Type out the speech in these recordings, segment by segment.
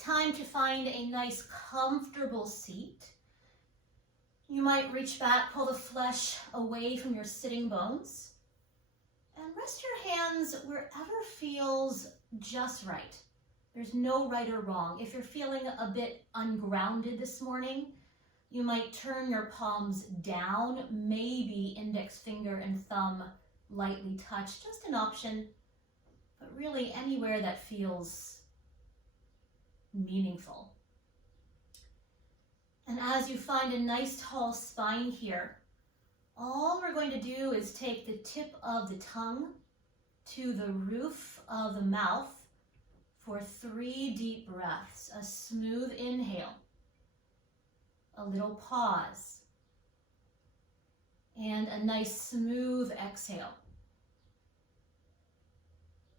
time to find a nice comfortable seat. You might reach back, pull the flesh away from your sitting bones, and rest your hands wherever feels just right. There's no right or wrong. If you're feeling a bit ungrounded this morning, you might turn your palms down, maybe index finger and thumb lightly touch, just an option, but really anywhere that feels meaningful. And as you find a nice tall spine here, all we're going to do is take the tip of the tongue to the roof of the mouth for 3 deep breaths. A smooth inhale, a little pause, and a nice smooth exhale.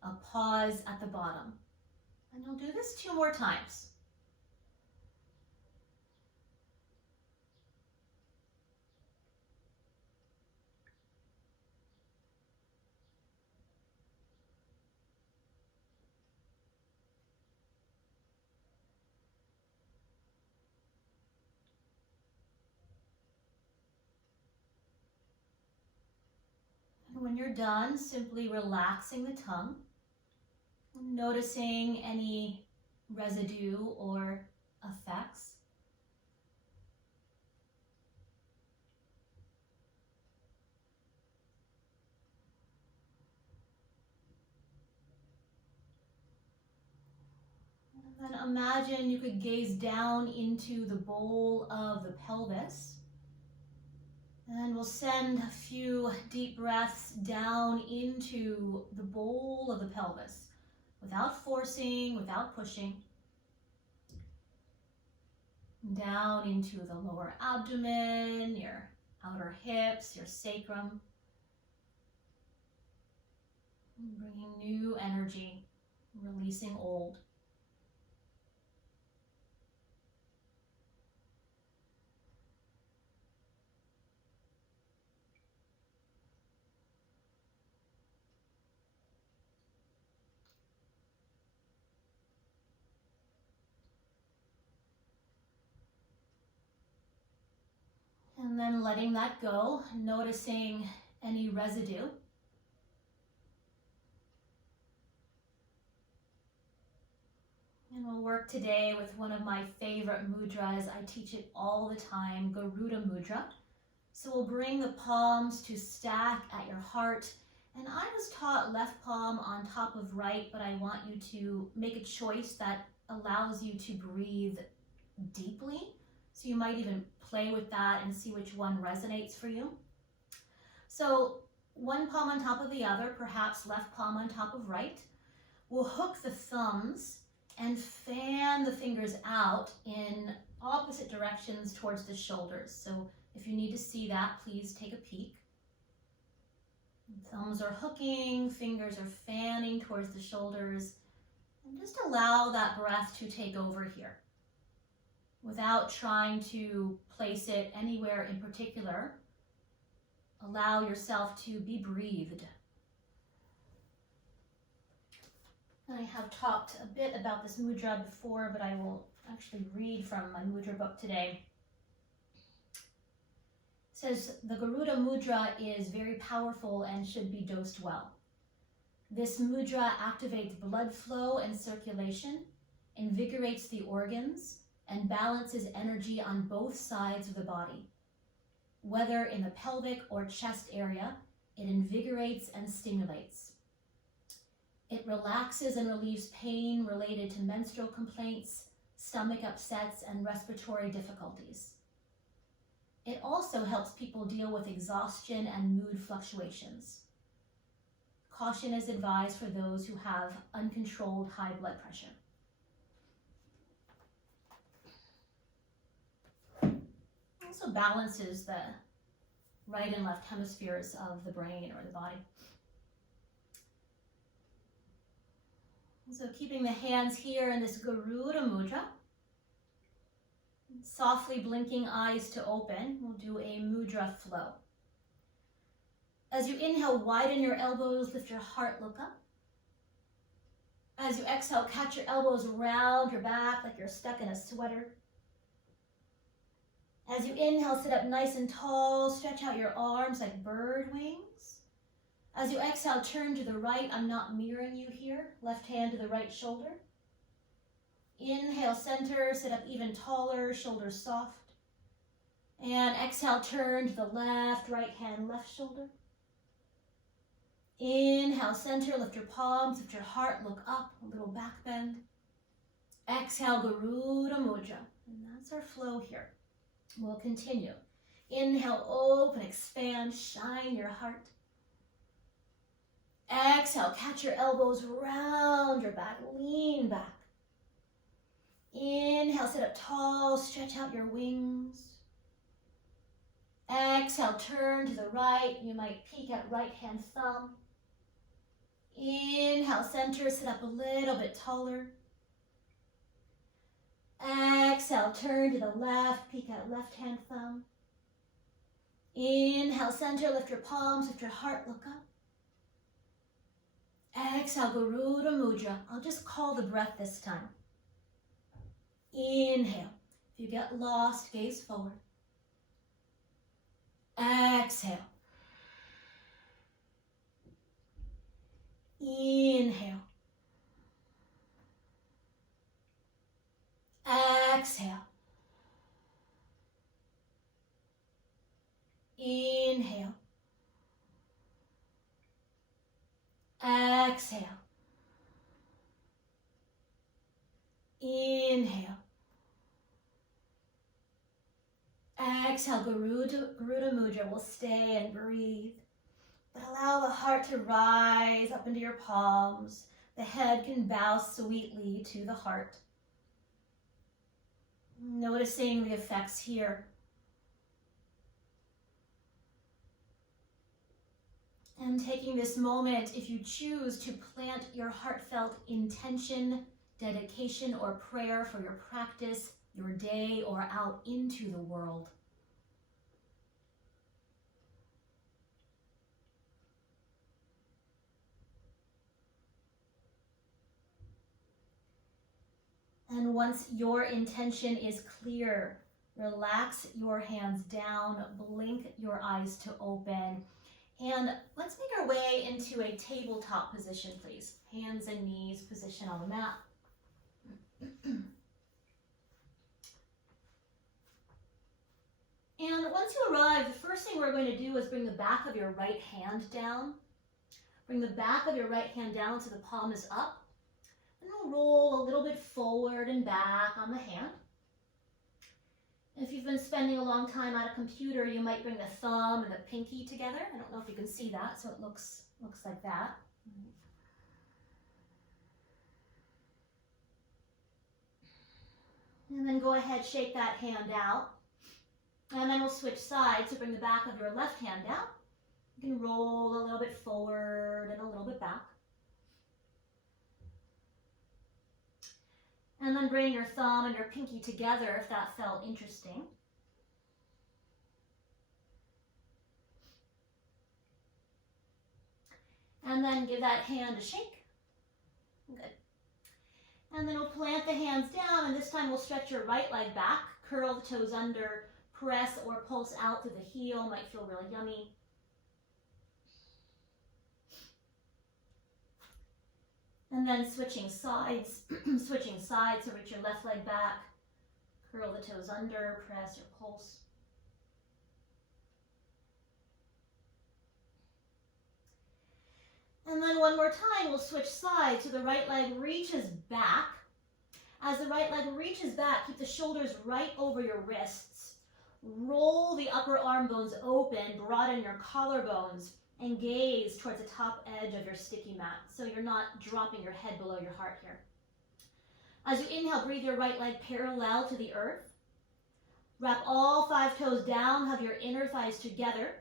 A pause at the bottom. And you'll do this 2 more times. And when you're done, simply relaxing the tongue, noticing any residue or effects. And then imagine you could gaze down into the bowl of the pelvis. And we'll send a few deep breaths down into the bowl of the pelvis, without forcing, without pushing. Down into the lower abdomen, your outer hips, your sacrum. Bringing new energy, releasing old. And then letting that go, noticing any residue. And we'll work today with one of my favorite mudras. I teach it all the time, Garuda mudra. So we'll bring the palms to stack at your heart. And I was taught left palm on top of right, but I want you to make a choice that allows you to breathe deeply. So you might even play with that and see which one resonates for you. So one palm on top of the other, perhaps left palm on top of right. We'll hook the thumbs and fan the fingers out in opposite directions towards the shoulders. So if you need to see that, please take a peek. Thumbs are hooking, fingers are fanning towards the shoulders. And just allow that breath to take over here, without trying to place it anywhere in particular. Allow yourself to be breathed. I have talked a bit about this mudra before, but I will actually read from my mudra book today. It says, the Garuda mudra is very powerful and should be dosed well. This mudra activates blood flow and circulation, invigorates the organs, and balances energy on both sides of the body. Whether in the pelvic or chest area, it invigorates and stimulates. It relaxes and relieves pain related to menstrual complaints, stomach upsets, and respiratory difficulties. It also helps people deal with exhaustion and mood fluctuations. Caution is advised for those who have uncontrolled high blood pressure. Also balances the right and left hemispheres of the brain or the body. So keeping the hands here in this Garuda mudra, softly blinking eyes to open, we'll do a mudra flow. As you inhale, widen your elbows, lift your heart, look up. As you exhale, catch your elbows around your back like you're stuck in a sweater. As you inhale, sit up nice and tall, stretch out your arms like bird wings. As you exhale, turn to the right. I'm not mirroring you here. Left hand to the right shoulder. Inhale, center, sit up even taller, shoulders soft. And exhale, turn to the left, right hand, left shoulder. Inhale, center, lift your palms, lift your heart, look up, a little back bend. Exhale, Garuda Mudra. And that's our flow here. We'll continue. Inhale, open, expand, shine your heart. Exhale, catch your elbows round your back, lean back. Inhale, sit up tall, stretch out your wings. Exhale, turn to the right. You might peek at right hand thumb. Inhale, center, sit up a little bit taller. Exhale, turn to the left, peek at left hand thumb. Inhale, center, lift your palms, lift your heart, look up. Exhale, Garuda Mudra. I'll just call the breath this time. Inhale. If you get lost, gaze forward. Exhale. Inhale. Exhale. Inhale. Exhale. Inhale. Exhale, Garuda Mudra. We'll stay and breathe. But allow the heart to rise up into your palms. The head can bow sweetly to the heart. Noticing the effects here. And taking this moment, if you choose, to plant your heartfelt intention, dedication, or prayer for your practice, your day, or out into the world. And once your intention is clear, relax your hands down, blink your eyes to open, and let's make our way into a tabletop position, please. Hands and knees position on the mat. And once you arrive, the first thing we're going to do is bring the back of your right hand down. Bring the back of your right hand down so the palm is up. And we'll roll a little bit forward and back on the hand. If you've been spending a long time at a computer, you might bring the thumb and the pinky together. I don't know if you can see that, so it looks like that. And then go ahead, shake that hand out. And then we'll switch sides to bring the back of your left hand down. You can roll a little bit forward and a little bit back. And then bring your thumb and your pinky together if that felt interesting. And then give that hand a shake. Good. And then we'll plant the hands down, and this time we'll stretch your right leg back, curl the toes under, press or pulse out through the heel, might feel really yummy. And then switching sides, so reach your left leg back, curl the toes under, press or pulse. And then one more time, we'll switch sides, so the right leg reaches back. As the right leg reaches back, keep the shoulders right over your wrists. Roll the upper arm bones open, broaden your collarbones, and gaze towards the top edge of your sticky mat, so you're not dropping your head below your heart here. As you inhale, breathe your right leg parallel to the earth. Wrap all 5 toes down, hug your inner thighs together.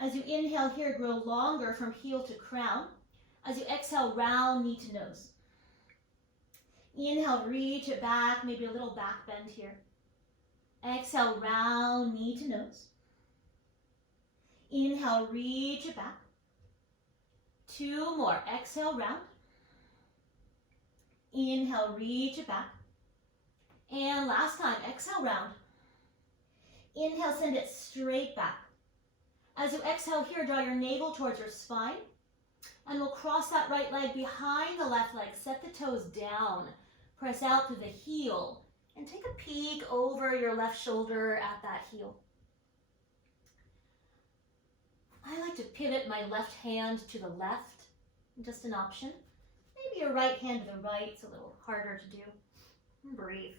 As you inhale here, grow longer from heel to crown. As you exhale, round knee to nose. Inhale, reach it back, maybe a little back bend here. Exhale, round knee to nose. Inhale, reach it back. 2 more. Exhale, round. Inhale, reach it back. And last time, exhale, round. Inhale, send it straight back. As you exhale here, draw your navel towards your spine. And we'll cross that right leg behind the left leg. Set the toes down. Press out through the heel. And take a peek over your left shoulder at that heel. I like to pivot my left hand to the left. Just an option. Maybe your right hand to the right. It's a little harder to do. And breathe.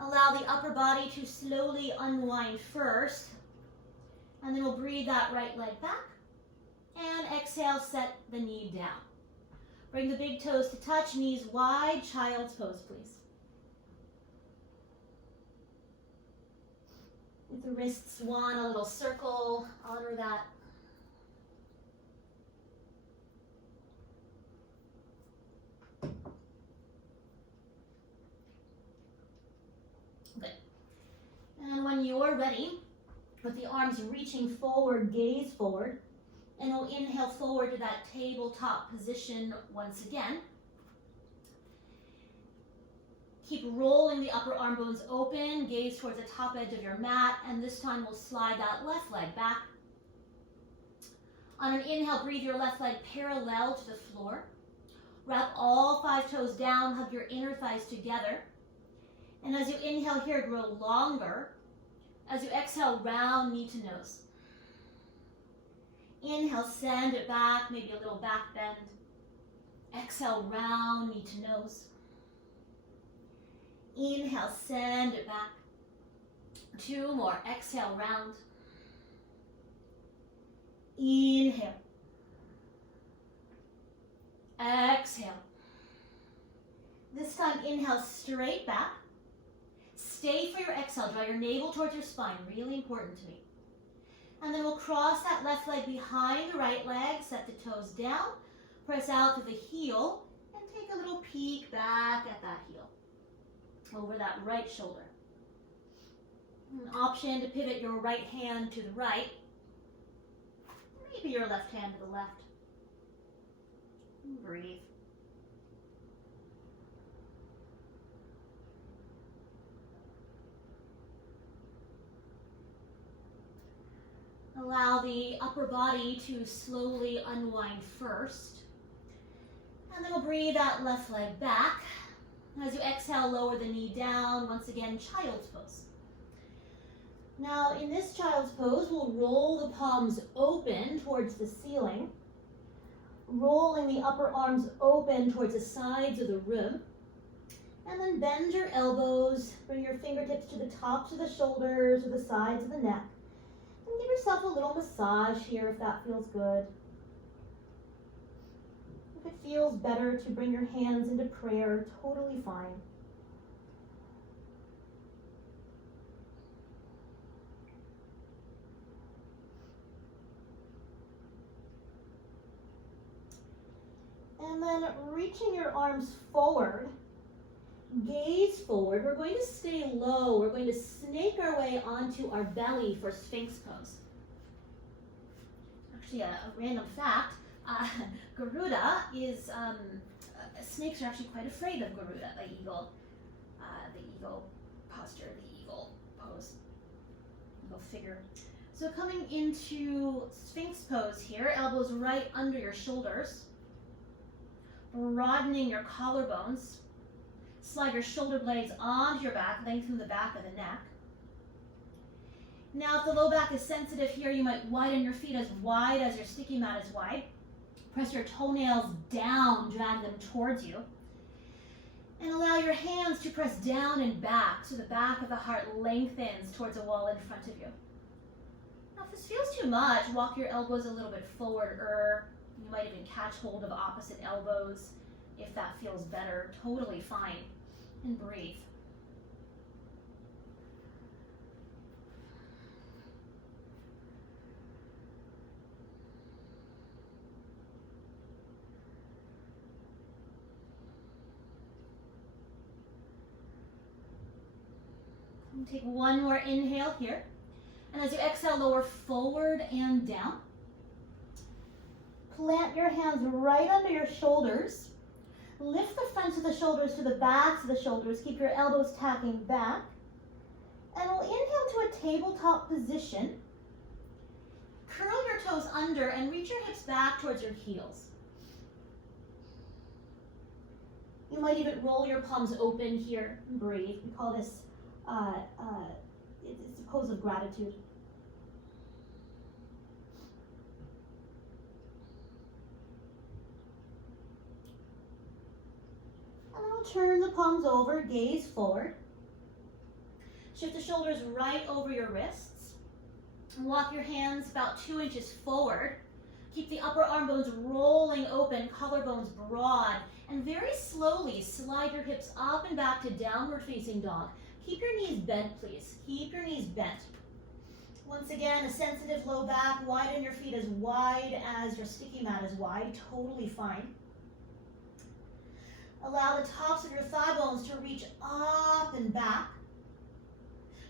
Allow the upper body to slowly unwind first. And then we'll breathe that right leg back. And exhale, set the knee down. Bring the big toes to touch, knees wide, child's pose, please. With the wrists one, a little circle, honor that. Good. And when you're ready, with the arms reaching forward, gaze forward, and we'll inhale forward to that tabletop position once again. Keep rolling the upper arm bones open, gaze towards the top edge of your mat, and this time we'll slide that left leg back. On an inhale, breathe your left leg parallel to the floor. Wrap all 5 toes down, hug your inner thighs together. And as you inhale here, grow longer. As you exhale, round knee to nose. Inhale, send it back, maybe a little back bend. Exhale, round knee to nose. Inhale, send it back. 2 more. Exhale, round. Inhale. Exhale. This time, inhale straight back. Stay for your exhale. Draw your navel towards your spine. Really important to me. And then we'll cross that left leg behind the right leg. Set the toes down. Press out to the heel. And take a little peek back at that heel. Over that right shoulder. An option to pivot your right hand to the right. Maybe your left hand to the left. And breathe. Allow the upper body to slowly unwind first. And then we'll breathe that left leg back. As you exhale, lower the knee down. Once again, child's pose. Now, in this child's pose, we'll roll the palms open towards the ceiling, rolling the upper arms open towards the sides of the room. And then bend your elbows, bring your fingertips to the tops of the shoulders or the sides of the neck. And give yourself a little massage here if that feels good. If it feels better to bring your hands into prayer, totally fine. And then reaching your arms forward, gaze forward. We're going to stay low. We're going to snake our way onto our belly for Sphinx pose. Actually, a random fact. Garuda is, snakes are actually quite afraid of Garuda, the eagle posture, the eagle pose, eagle figure. So coming into Sphinx pose here, elbows right under your shoulders, broadening your collarbones, slide your shoulder blades onto your back, lengthen the back of the neck. Now if the low back is sensitive here, you might widen your feet as wide as your sticky mat is wide. Press your toenails down, drag them towards you. And allow your hands to press down and back so the back of the heart lengthens towards the wall in front of you. Now if this feels too much, walk your elbows a little bit forward. You might even catch hold of opposite elbows if that feels better. Totally fine. And breathe. And take one more inhale here. And as you exhale, lower forward and down. Plant your hands right under your shoulders. Lift the fronts of the shoulders to the backs of the shoulders. Keep your elbows tacking back. And we'll inhale to a tabletop position. Curl your toes under and reach your hips back towards your heels. You might even roll your palms open here and breathe. We call this it's a pose of gratitude. And then we'll turn the palms over, gaze forward. Shift the shoulders right over your wrists. And walk your hands about 2 inches forward. Keep the upper arm bones rolling open, collarbones broad. And very slowly slide your hips up and back to downward facing dog. Keep your knees bent, please. Keep your knees bent. Once again, a sensitive low back. Widen your feet as wide as your sticky mat is wide. Totally fine. Allow the tops of your thigh bones to reach up and back.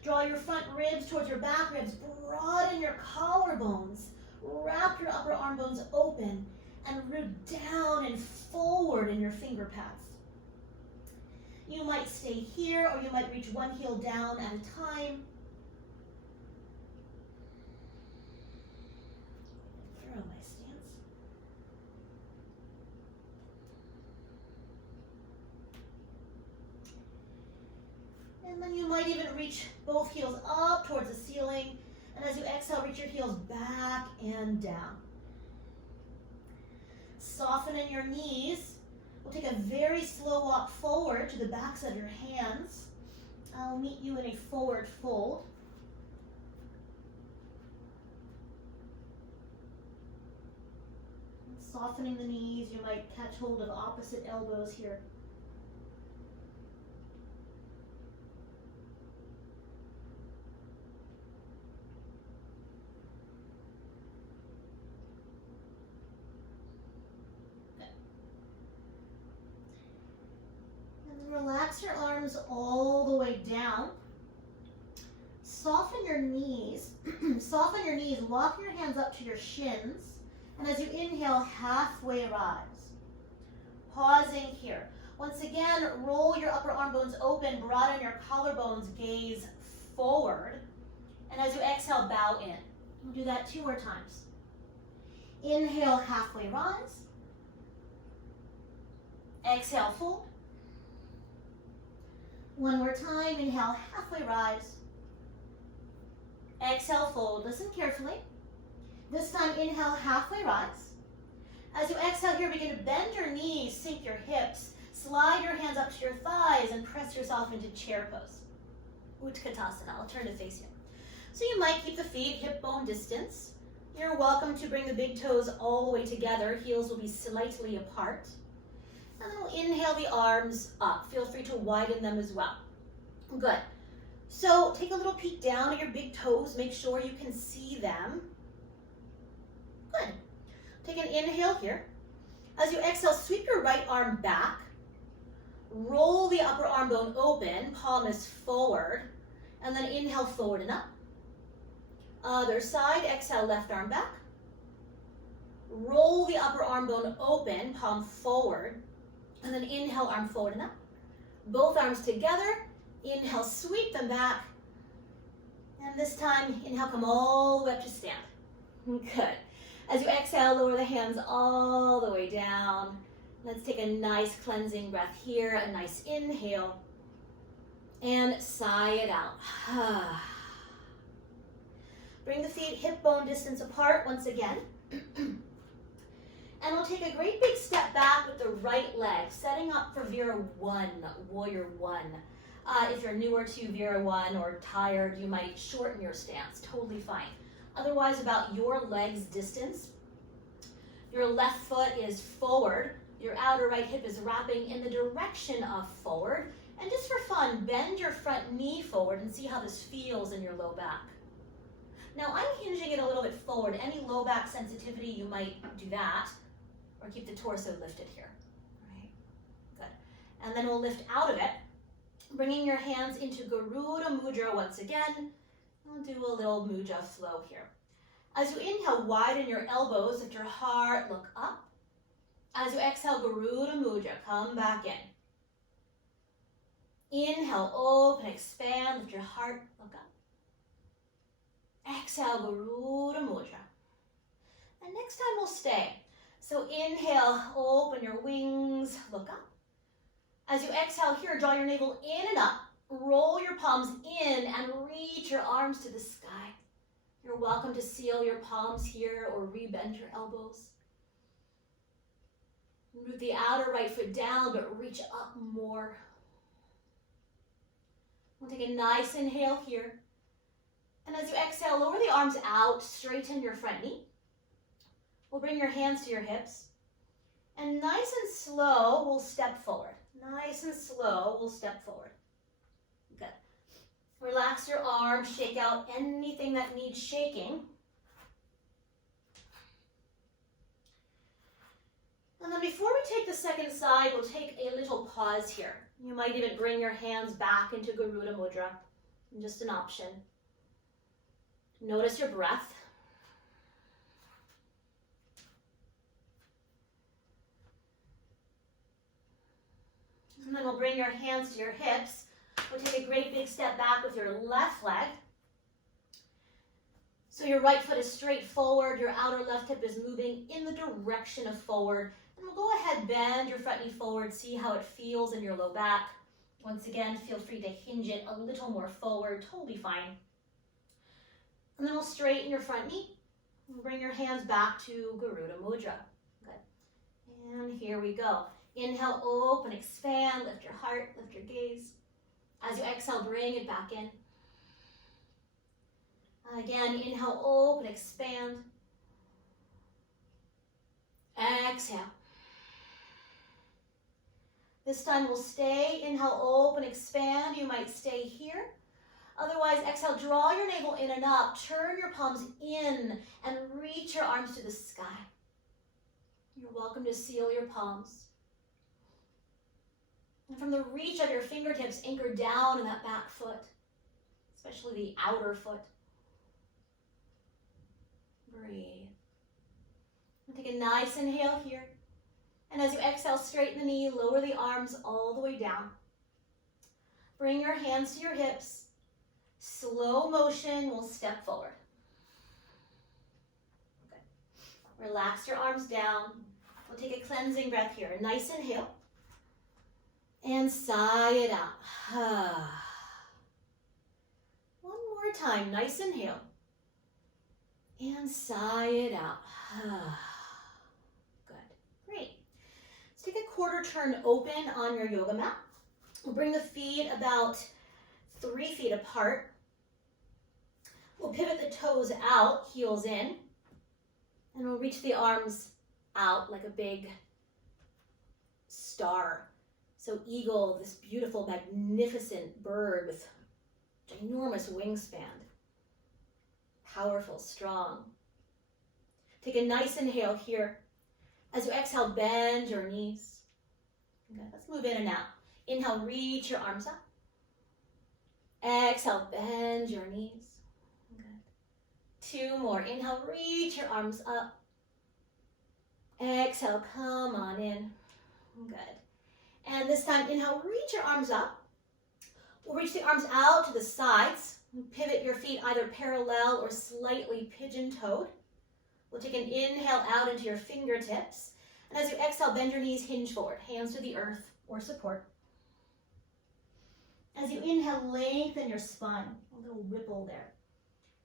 Draw your front ribs towards your back ribs. Broaden your collarbones. Wrap your upper arm bones open and root down and forward in your finger pads. You might stay here or you might reach one heel down at a time. Throw my stance. And then you might even reach both heels up towards the ceiling. And as you exhale, reach your heels back and down. Soften in your knees. We'll take a very slow walk forward to the backs of your hands. I'll meet you in a forward fold. Softening the knees, you might catch hold of opposite elbows here. Relax your arms all the way down. Soften your knees. Soften your knees. Walk your hands up to your shins. And as you inhale, halfway rise. Pausing here. Once again, roll your upper arm bones open. Broaden your collarbones. Gaze forward. And as you exhale, bow in. We'll do that 2 more times. Inhale, halfway rise. Exhale, fold. One more time, inhale, halfway rise. Exhale, fold. Listen carefully. This time, inhale, halfway rise. As you exhale here, begin to bend your knees, sink your hips, slide your hands up to your thighs, and press yourself into chair pose. Utkatasana. I'll turn to face you. So you might keep the feet hip bone distance. You're welcome to bring the big toes all the way together. Heels will be slightly apart. And then we'll inhale the arms up. Feel free to widen them as well. Good. So take a little peek down at your big toes. Make sure you can see them. Good. Take an inhale here. As you exhale, sweep your right arm back. Roll the upper arm bone open. Palm is forward. And then inhale forward and up. Other side. Exhale, left arm back. Roll the upper arm bone open. Palm forward. And then inhale, arm forward and up. Both arms together. Inhale, sweep them back. And this time, inhale, come all the way up to stand. Good. As you exhale, lower the hands all the way down. Let's take a nice cleansing breath here. A nice inhale. And sigh it out. Bring the feet hip bone distance apart once again. And we'll take a great big step back with the right leg, setting up for Vira 1, Warrior 1. If you're newer to Vira 1 or tired, you might shorten your stance, totally fine. Otherwise, about your leg's distance. Your left foot is forward, your outer right hip is wrapping in the direction of forward. And just for fun, bend your front knee forward and see how this feels in your low back. Now I'm hinging it a little bit forward. Any low back sensitivity, you might do that. Or keep the torso lifted here. All right, good. And then we'll lift out of it, bringing your hands into Garuda Mudra once again. We'll do a little mudra flow here. As you inhale, widen your elbows, lift your heart, look up. As you exhale, Garuda Mudra, come back in. Inhale, open, expand, lift your heart, look up. Exhale, Garuda Mudra. And next time we'll stay. So inhale, open your wings, look up. As you exhale here, draw your navel in and up. Roll your palms in and reach your arms to the sky. You're welcome to seal your palms here or rebend your elbows. Move the outer right foot down, but reach up more. We'll take a nice inhale here. And as you exhale, lower the arms out, straighten your front knee. We'll bring your hands to your hips. And nice and slow, we'll step forward. Nice and slow, we'll step forward. Good. Relax your arms, shake out anything that needs shaking. And then before we take the second side, we'll take a little pause here. You might even bring your hands back into Garuda Mudra. Just an option. Notice your breath. And then we'll bring your hands to your hips. We'll take a great big step back with your left leg. So your right foot is straight forward, your outer left hip is moving in the direction of forward. And we'll go ahead, bend your front knee forward, see how it feels in your low back. Once again, feel free to hinge it a little more forward, totally fine. And then we'll straighten your front knee. And bring your hands back to Garuda Mudra. Good. And here we go. Inhale, open, expand, lift your heart, lift your gaze. As you exhale, bring it back in. Again, inhale, open, expand. Exhale. This time we'll stay. Inhale, open, expand. You might stay here. Otherwise, exhale, draw your navel in and up. Turn your palms in and reach your arms to the sky. You're welcome to seal your palms. And from the reach of your fingertips, anchor down in that back foot, especially the outer foot. Breathe. And take a nice inhale here. And as you exhale, straighten the knee, lower the arms all the way down. Bring your hands to your hips. Slow motion, we'll step forward. Okay. Relax your arms down. We'll take a cleansing breath here. A nice inhale. And sigh it out. One more time, nice inhale. And sigh it out. Good, great. Let's take a quarter turn open on your yoga mat. We'll bring the feet about 3 feet apart. We'll pivot the toes out, heels in. And we'll reach the arms out like a big star. So eagle, this beautiful, magnificent bird with ginormous wingspan. Powerful, strong. Take a nice inhale here. As you exhale, bend your knees. Okay, let's move in and out. Inhale, reach your arms up. Exhale, bend your knees. Good. 2 more. Inhale, reach your arms up. Exhale, come on in. Good. And this time, inhale, reach your arms up. We'll reach the arms out to the sides. Pivot your feet either parallel or slightly pigeon-toed. We'll take an inhale out into your fingertips. And as you exhale, bend your knees, hinge forward. Hands to the earth or support. As you inhale, lengthen your spine. A little ripple there.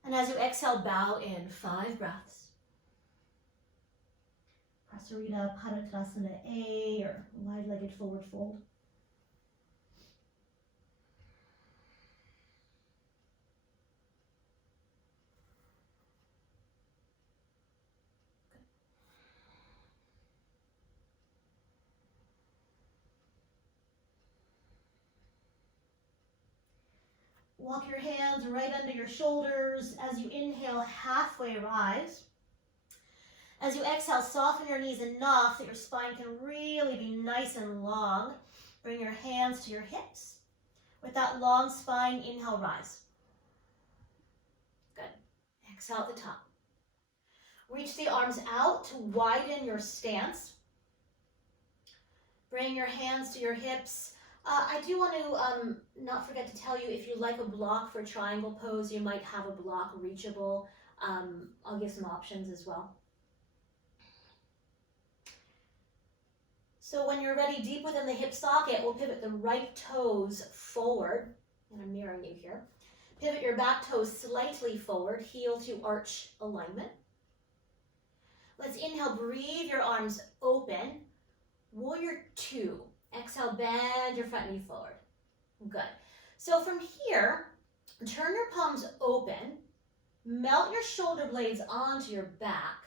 And as you exhale, bow in. 5 breaths. Prasarita, Padottanasana A, or wide-legged forward fold. Walk your hands right under your shoulders. As you inhale, halfway rise. As you exhale, soften your knees enough that your spine can really be nice and long. Bring your hands to your hips. With that long spine, inhale, rise. Exhale at the top. Reach the arms out to widen your stance. Bring your hands to your hips. I do want to not forget to tell you, if you like a block for triangle pose, you might have a block reachable. I'll give some options as well. So when you're ready, deep within the hip socket, we'll pivot the right toes forward. And I'm mirroring you here. Pivot your back toes slightly forward, heel to arch alignment. Let's inhale, breathe your arms open. Warrior two. Exhale, bend your front knee forward. Good. So from here, turn your palms open, melt your shoulder blades onto your back,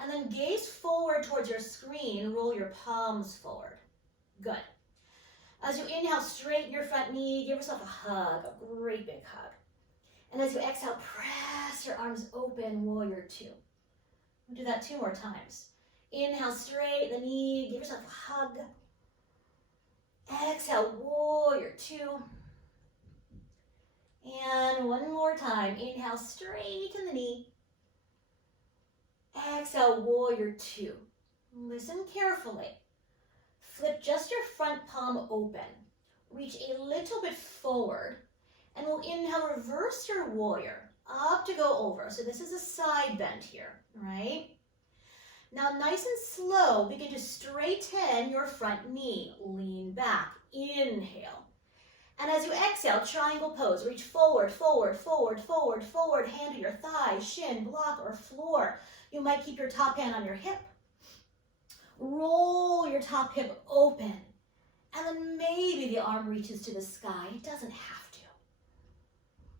and then gaze forward towards your screen, roll your palms forward. Good. As you inhale, straighten your front knee, give yourself a hug, a great big hug. And as you exhale, press your arms open, warrior two. We'll do that 2 more times. Inhale, straighten the knee, give yourself a hug. Exhale, warrior two. And 1 more time. Inhale, straighten the knee. Exhale, warrior two. Listen carefully. Flip just your front palm open. Reach a little bit forward. And we'll inhale, reverse your warrior. Up to go over. So this is a side bend here, right? Now, nice and slow, begin to straighten your front knee. Lean back. Inhale. And as you exhale, triangle pose. Reach forward, forward, forward, forward, forward. Hand to your thigh, shin, block, or floor. You might keep your top hand on your hip. Roll your top hip open. And then maybe the arm reaches to the sky. It doesn't have to.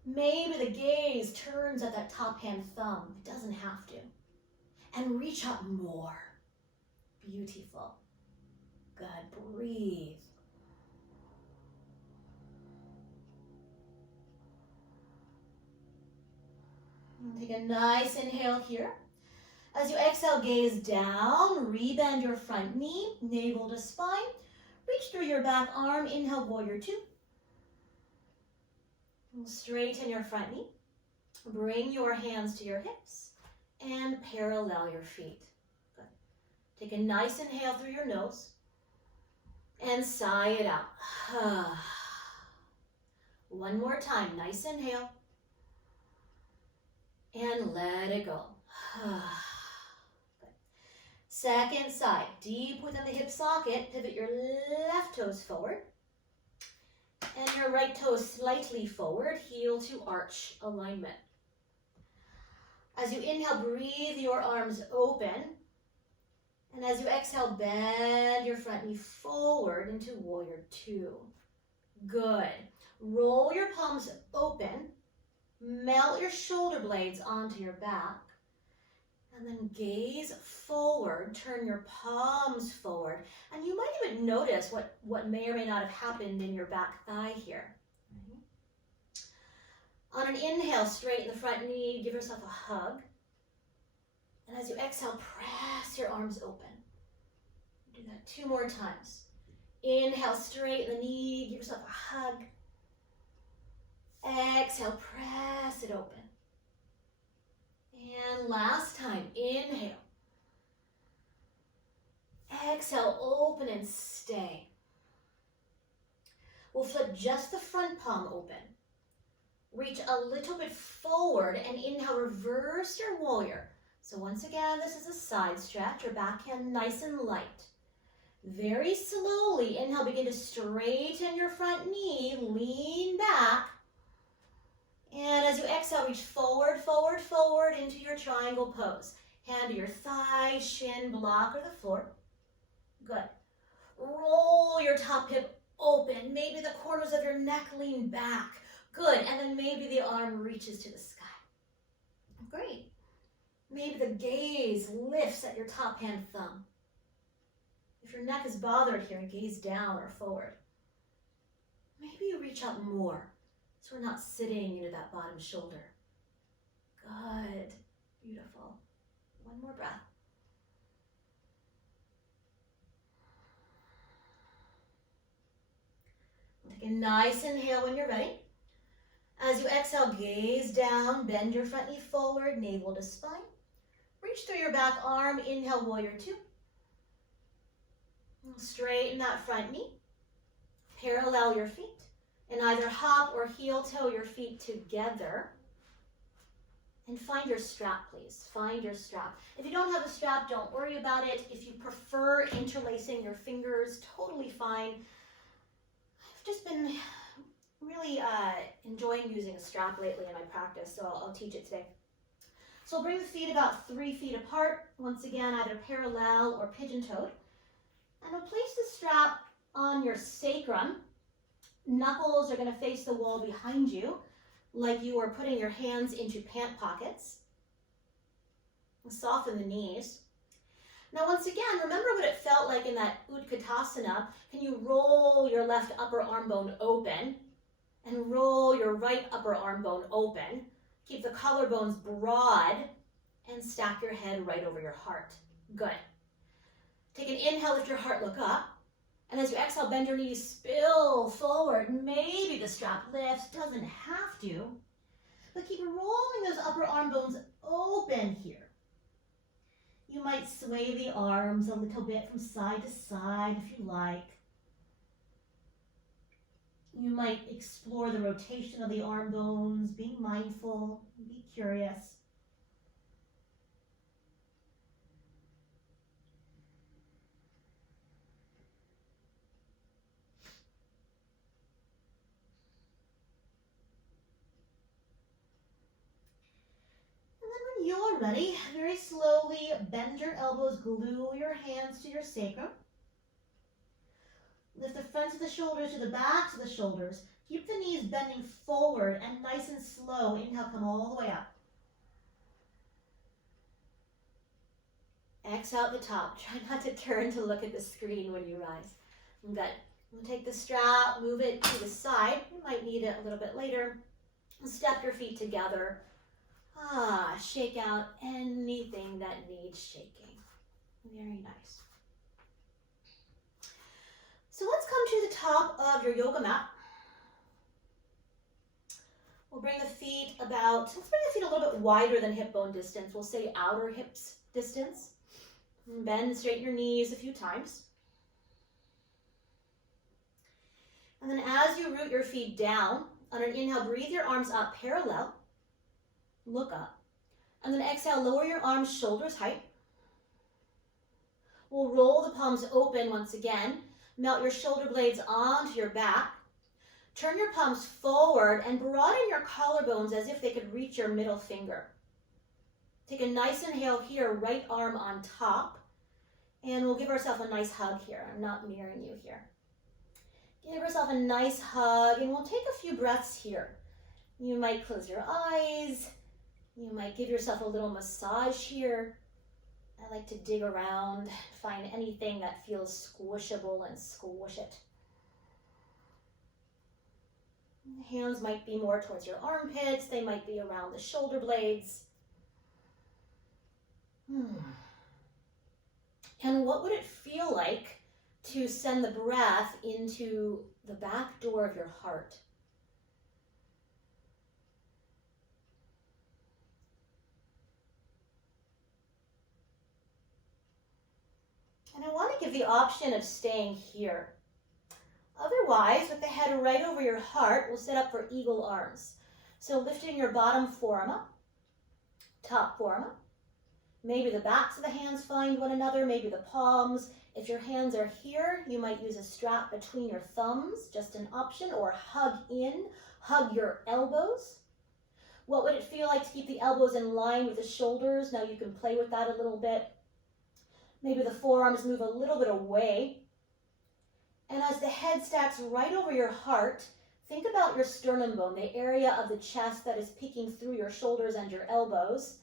Maybe the gaze turns at that top hand thumb. It doesn't have to. And reach up more. Beautiful. Good. Breathe. Take a nice inhale here. As you exhale, gaze down. Rebend your front knee, navel to spine. Reach through your back arm. Inhale, warrior two. Straighten your front knee. Bring your hands to your hips. And parallel your feet. Good. Take a nice inhale through your nose. And sigh it out. 1 more time. Nice inhale. And let it go. Good. Second side. Deep within the hip socket. Pivot your left toes forward. And your right toes slightly forward. Heel to arch alignment. As you inhale, breathe your arms open. And as you exhale, bend your front knee forward into warrior two. Good. Roll your palms open. Melt your shoulder blades onto your back. And then gaze forward. Turn your palms forward. And you might even notice what may or may not have happened in your back thigh here. On an inhale, straighten the front knee, give yourself a hug. And as you exhale, press your arms open. Do that 2 more times. Inhale, straighten the knee, give yourself a hug. Exhale, press it open. And last time, inhale. Exhale, open and stay. We'll flip just the front palm open. Reach a little bit forward and inhale, reverse your warrior. So once again, this is a side stretch, your backhand nice and light. Very slowly, inhale, begin to straighten your front knee, lean back. And as you exhale, reach forward, forward, forward into your triangle pose. Hand to your thigh, shin, block, or the floor. Good. Roll your top hip open. Maybe the corners of your neck lean back. Good, and then maybe the arm reaches to the sky. Great. Maybe the gaze lifts at your top hand thumb. If your neck is bothered here, gaze down or forward. Maybe you reach up more, so we're not sitting into that bottom shoulder. Good, beautiful. 1 more breath. Take a nice inhale when you're ready. As you exhale, gaze down, bend your front knee forward, navel to spine. Reach through your back arm, inhale, warrior two. Straighten that front knee. Parallel your feet. And either hop or heel toe your feet together. And find your strap, please. Find your strap. If you don't have a strap, don't worry about it. If you prefer interlacing your fingers, totally fine. I've just been really enjoying using a strap lately in my practice, so I'll teach it today. So I'll bring the feet about 3 feet apart, once again, either parallel or pigeon-toed. And I'll place the strap on your sacrum. Knuckles are going to face the wall behind you, like you are putting your hands into pant pockets. Soften the knees. Now, once again, remember what it felt like in that Utkatasana. Can you roll your left upper arm bone open and roll your right upper arm bone open? Keep the collarbones broad and stack your head right over your heart. Good. Take an inhale, lift your heart, look up. And as you exhale, bend your knees, spill forward. Maybe the strap lifts, doesn't have to. But keep rolling those upper arm bones open here. You might sway the arms a little bit from side to side if you like. You might explore the rotation of the arm bones, being mindful, be curious. When you're ready, very slowly bend your elbows, glue your hands to your sacrum. Lift the fronts of the shoulders to the backs of the shoulders. Keep the knees bending forward and nice and slow. Inhale, come all the way up. Exhale at the top. Try not to turn to look at the screen when you rise. Good. We'll take the strap, move it to the side. You might need it a little bit later. Step your feet together. Shake out anything that needs shaking. Very nice. So let's come to the top of your yoga mat. We'll bring the feet let's bring the feet a little bit wider than hip bone distance. We'll say outer hips distance. Bend and straighten your knees a few times. And then as you root your feet down, on an inhale, breathe your arms up parallel. Look up. And then exhale, lower your arms shoulders height. We'll roll the palms open once again. Melt your shoulder blades onto your back. Turn your palms forward and broaden your collarbones as if they could reach your middle finger. Take a nice inhale here, right arm on top. And we'll give ourselves a nice hug here. I'm not mirroring you here. Give yourself a nice hug, and we'll take a few breaths here. You might close your eyes. You might give yourself a little massage here. I like to dig around, find anything that feels squishable and squish it. The hands might be more towards your armpits. They might be around the shoulder blades. And what would it feel like to send the breath into the back door of your heart? And I want to give the option of staying here. Otherwise, with the head right over your heart, we'll set up for eagle arms. So lifting your bottom forearm up, top forearm up. Maybe the backs of the hands find one another, maybe the palms. If your hands are here, you might use a strap between your thumbs, just an option, or hug in, hug your elbows. What would it feel like to keep the elbows in line with the shoulders? Now you can play with that a little bit. Maybe the forearms move a little bit away. And as the head stacks right over your heart, think about your sternum bone, the area of the chest that is peeking through your shoulders and your elbows.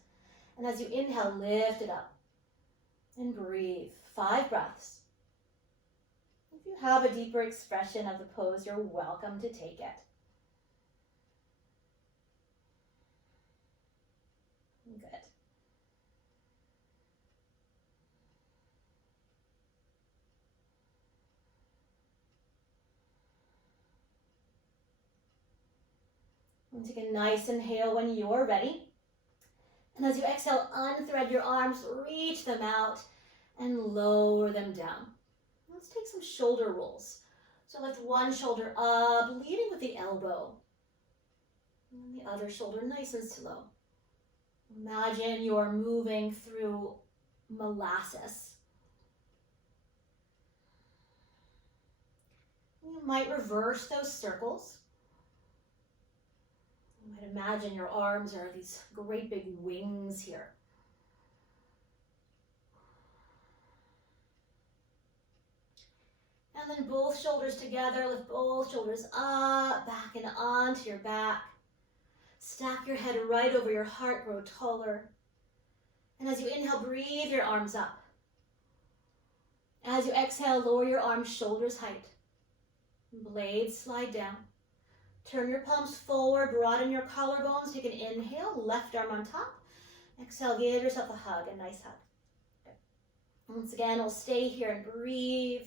And as you inhale, lift it up and breathe. 5 breaths. If you have a deeper expression of the pose, you're welcome to take it. Good. And take a nice inhale when you're ready. And as you exhale, unthread your arms, reach them out, and lower them down. Let's take some shoulder rolls. So lift one shoulder up, leading with the elbow. And the other shoulder nice and slow. Imagine you're moving through molasses. You might reverse those circles. You might imagine your arms are these great big wings here. And then both shoulders together, lift both shoulders up, back and onto your back. Stack your head right over your heart, grow taller. And as you inhale, breathe your arms up. As you exhale, lower your arms shoulders height. Blades slide down. Turn your palms forward, broaden your collarbones. Take an inhale, left arm on top. Exhale, give yourself a hug, a nice hug. Good. Once again, we'll stay here and breathe.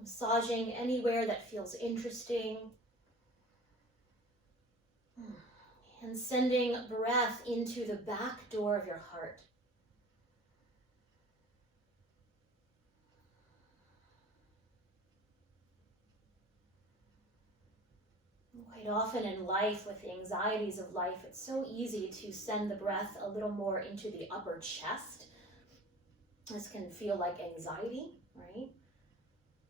Massaging anywhere that feels interesting. And sending breath into the back door of your heart. Quite often in life, with the anxieties of life, it's so easy to send the breath a little more into the upper chest. This can feel like anxiety, right?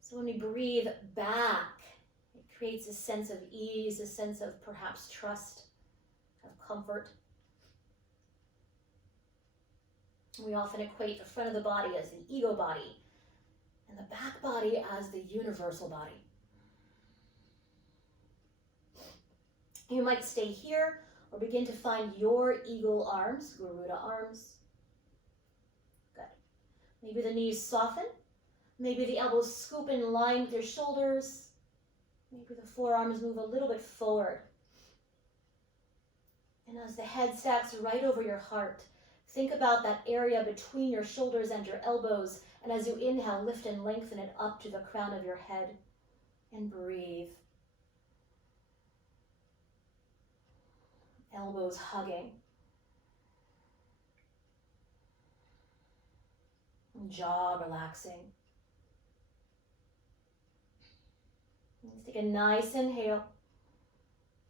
So when we breathe back, it creates a sense of ease, a sense of perhaps trust, of comfort. We often equate the front of the body as the ego body and the back body as the universal body. You might stay here or begin to find your eagle arms, Garuda arms. Good. Maybe the knees soften. Maybe the elbows scoop in line with your shoulders. Maybe the forearms move a little bit forward. And as the head stacks right over your heart, think about that area between your shoulders and your elbows. And as you inhale, lift and lengthen it up to the crown of your head. And breathe. Elbows hugging. And jaw relaxing. Let's take a nice inhale.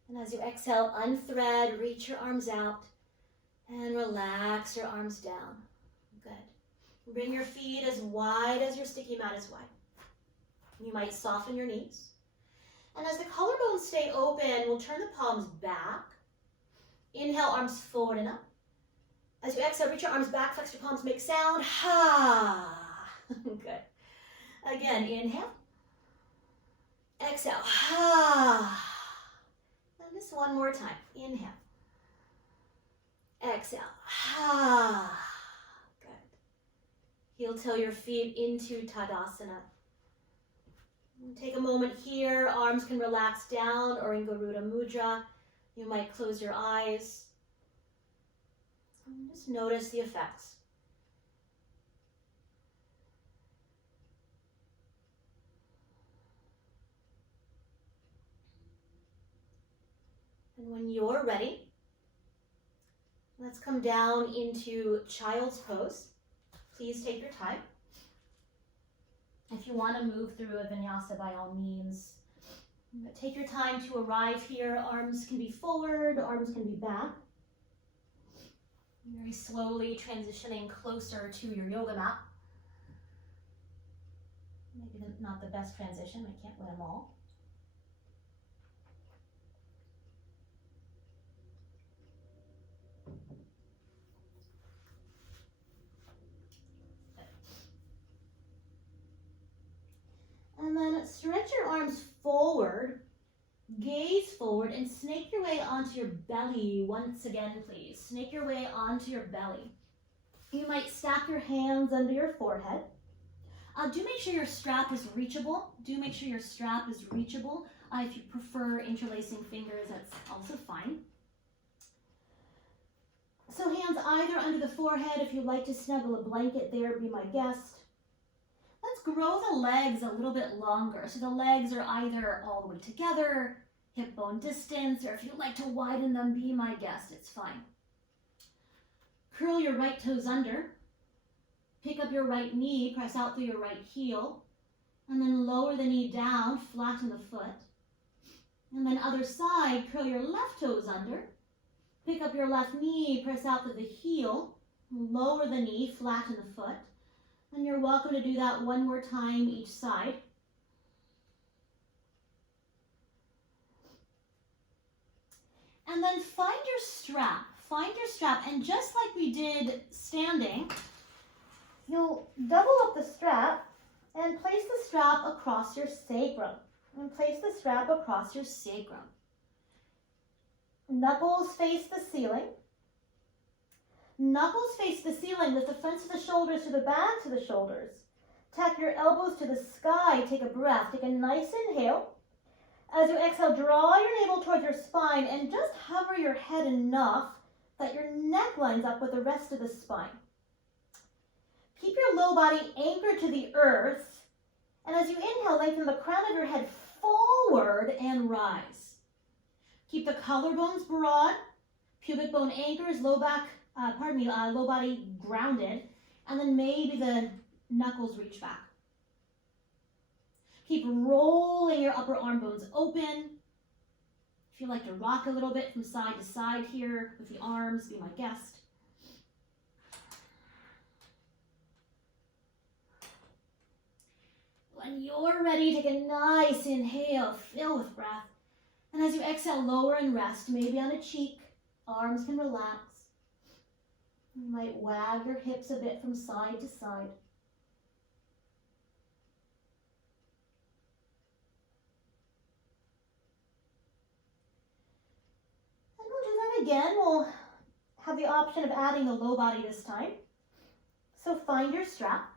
And as you exhale, unthread, reach your arms out. And relax your arms down. Good. Bring your feet as wide as your sticky mat is wide. You might soften your knees. And as the collarbones stay open, we'll turn the palms back. Inhale, arms forward and up. As you exhale, reach your arms back, flex your palms, make sound. Ha! Good. Again, inhale. Exhale. Ha! And just one more time. Inhale. Exhale. Ha! Good. Heel toe your feet into Tadasana. Take a moment here. Arms can relax down or in Garuda Mudra. You might close your eyes. And just notice the effects. And when you're ready, let's come down into child's pose. Please take your time. If you want to move through a vinyasa, by all means. But take your time to arrive here. Arms can be forward, arms can be back. Very slowly transitioning closer to your yoga mat. Maybe not the best transition, I can't win them all. And then stretch your arms forward, gaze forward, and snake your way onto your belly once again, please. Snake your way onto your belly. You might stack your hands under your forehead. Do make sure your strap is reachable. If you prefer interlacing fingers, that's also fine. So hands either under the forehead. If you'd like to snuggle a blanket there, be my guest. Let's grow the legs a little bit longer. So the legs are either all the way together, hip bone distance, or if you'd like to widen them, be my guest, it's fine. Curl your right toes under. Pick up your right knee, press out through your right heel, and then lower the knee down, flatten the foot. And then other side, curl your left toes under. Pick up your left knee, press out through the heel, lower the knee, flatten the foot. And you're welcome to do that one more time each side. And then find your strap. Find your strap, and just like we did standing, you'll double up the strap and place the strap across your sacrum. And place the strap across your sacrum. Knuckles face the ceiling. Knuckles face the ceiling. Lift the fronts of the shoulders to the backs of the shoulders. Tap your elbows to the sky. Take a breath. Take a nice inhale. As you exhale, draw your navel towards your spine and just hover your head enough that your neck lines up with the rest of the spine. Keep your low body anchored to the earth. And as you inhale, lengthen the crown of your head forward and rise. Keep the collarbones broad, pubic bone anchors, low body grounded, and then maybe the knuckles reach back. Keep rolling your upper arm bones open. If you like to rock a little bit from side to side here with the arms, be my guest. When you're ready, take a nice inhale, fill with breath. And as you exhale, lower and rest, maybe on a cheek. Arms can relax. You might wag your hips a bit from side to side. And we'll do that again. We'll have the option of adding the low body this time. So find your strap.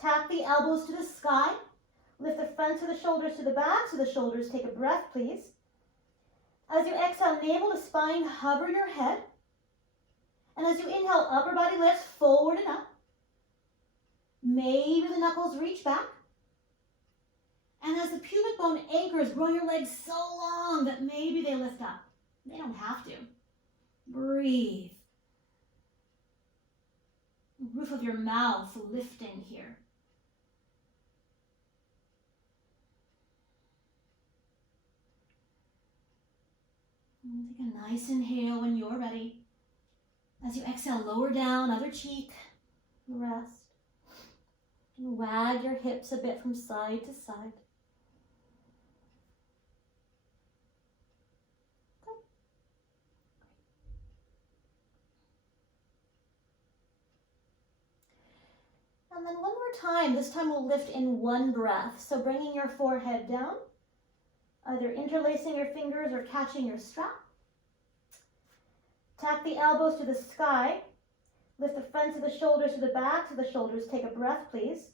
Tap the elbows to the sky. Lift the fronts of the shoulders to the backs of the shoulders. Take a breath, please. As you exhale, navel to spine, hover your head. And as you inhale, upper body lifts forward and up. Maybe the knuckles reach back. And as the pubic bone anchors, grow your legs so long that maybe they lift up. They don't have to. Breathe. Roof of your mouth lifting here. And take a nice inhale when you're ready. As you exhale, lower down, other cheek, rest. And wag your hips a bit from side to side. Good. And then one more time. This time we'll lift in one breath. So bringing your forehead down, either interlacing your fingers or catching your strap. Tap the elbows to the sky. Lift the fronts of the shoulders to the backs of the shoulders. Take a breath, please.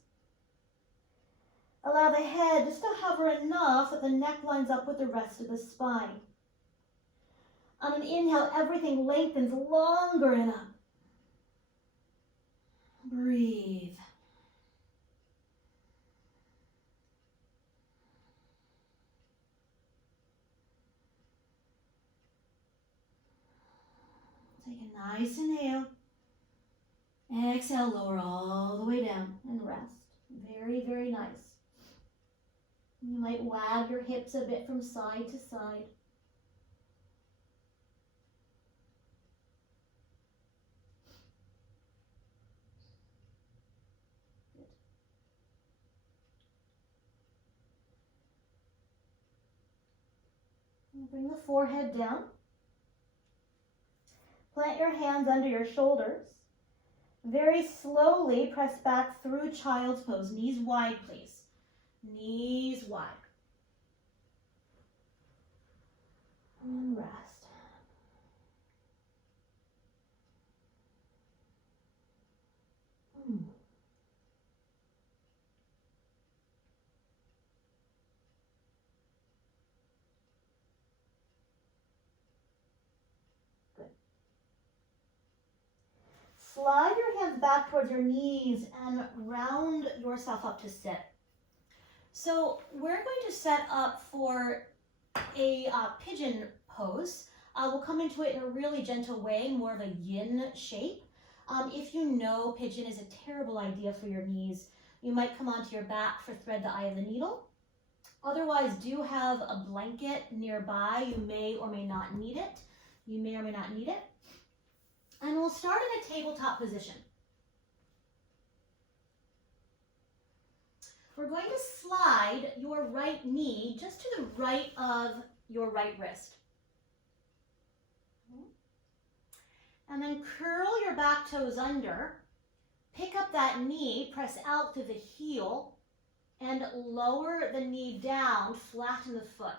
Allow the head just to hover enough that the neck lines up with the rest of the spine. On an inhale, everything lengthens longer and up. Breathe. Take a nice inhale. Exhale, lower all the way down and rest. Very, very nice. You might wag your hips a bit from side to side. Good. And bring the forehead down. Plant your hands under your shoulders. Very slowly press back through child's pose. Knees wide, please. Knees wide. And rest. Good. Slide your hands back towards your knees and round yourself up to sit. So we're going to set up for a pigeon pose. We'll come into it in a really gentle way, more of a yin shape. If you know pigeon is a terrible idea for your knees, you might come onto your back for thread the eye of the needle. Otherwise, do have a blanket nearby. You may or may not need it. You may or may not need it. And we'll start in a tabletop position. We're going to slide your right knee just to the right of your right wrist. And then curl your back toes under, pick up that knee, press out through the heel, and lower the knee down, flatten the foot.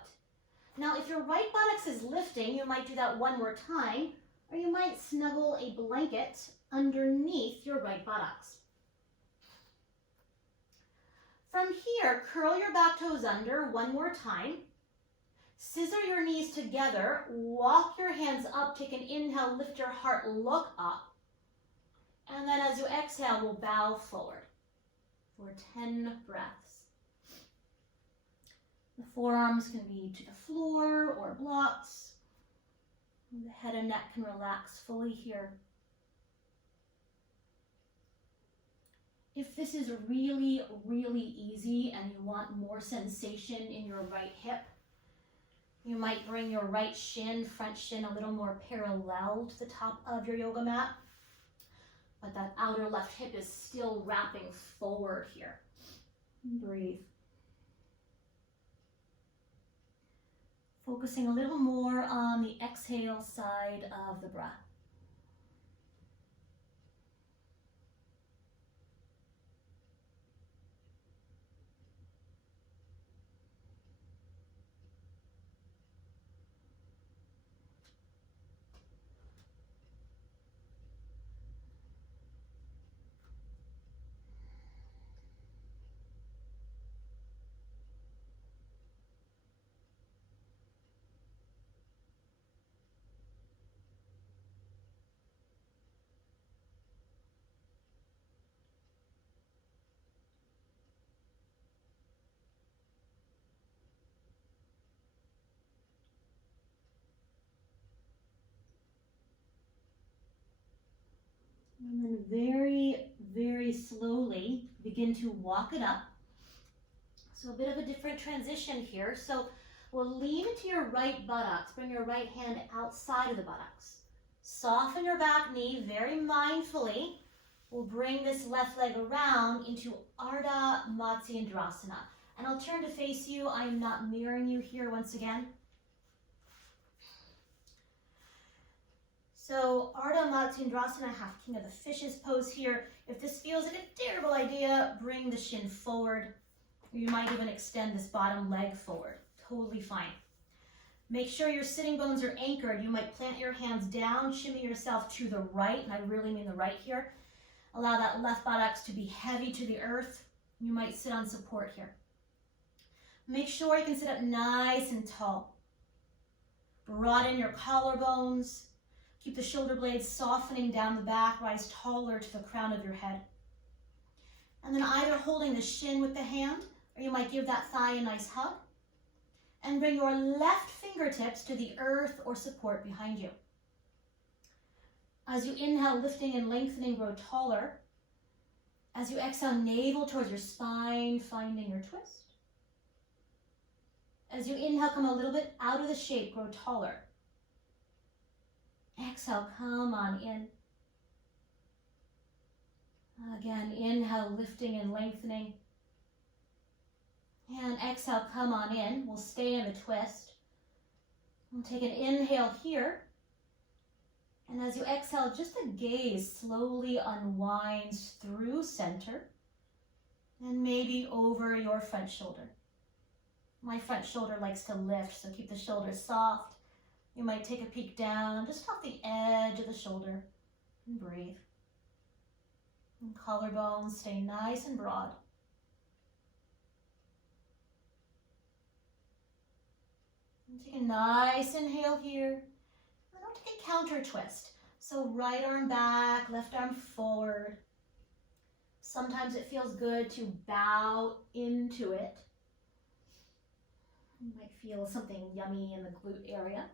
Now, if your right buttocks is lifting, you might do that one more time, or you might snuggle a blanket underneath your right buttocks. From here, curl your back toes under one more time. Scissor your knees together, walk your hands up, take an inhale, lift your heart, look up. And then as you exhale, we'll bow forward for 10 breaths. The forearms can be to the floor or blocks. The head and neck can relax fully here. If this is really, really easy and you want more sensation in your right hip, you might bring your right shin, front shin, a little more parallel to the top of your yoga mat. But that outer left hip is still wrapping forward here. Breathe. Focusing a little more on the exhale side of the breath. And then very, very slowly begin to walk it up. So a bit of a different transition here. So we'll lean into your right buttocks. Bring your right hand outside of the buttocks. Soften your back knee very mindfully. We'll bring this left leg around into Ardha Matsyendrasana. And I'll turn to face you. I'm not mirroring you here once again. So Ardha Matsyendrasana, half king of the fishes pose here. If this feels like a terrible idea, bring the shin forward. You might even extend this bottom leg forward. Totally fine. Make sure your sitting bones are anchored. You might plant your hands down, shimmy yourself to the right, and I really mean the right here. Allow that left buttocks to be heavy to the earth. You might sit on support here. Make sure you can sit up nice and tall. Broaden your collarbones. Keep the shoulder blades softening down the back, rise taller to the crown of your head. And then either holding the shin with the hand, or you might give that thigh a nice hug. And bring your left fingertips to the earth or support behind you. As you inhale, lifting and lengthening, grow taller. As you exhale, navel towards your spine, finding your twist. As you inhale, come a little bit out of the shape, grow taller. Exhale, come on in. Again, inhale, lifting and lengthening. And exhale, come on in. We'll stay in the twist. We'll take an inhale here. And as you exhale, just the gaze slowly unwinds through center and maybe over your front shoulder. My front shoulder likes to lift, so keep the shoulders soft. You might take a peek down, just off the edge of the shoulder, and breathe. And collarbones stay nice and broad. And take a nice inhale here. And I'll take a counter twist. So right arm back, left arm forward. Sometimes it feels good to bow into it. You might feel something yummy in the glute area.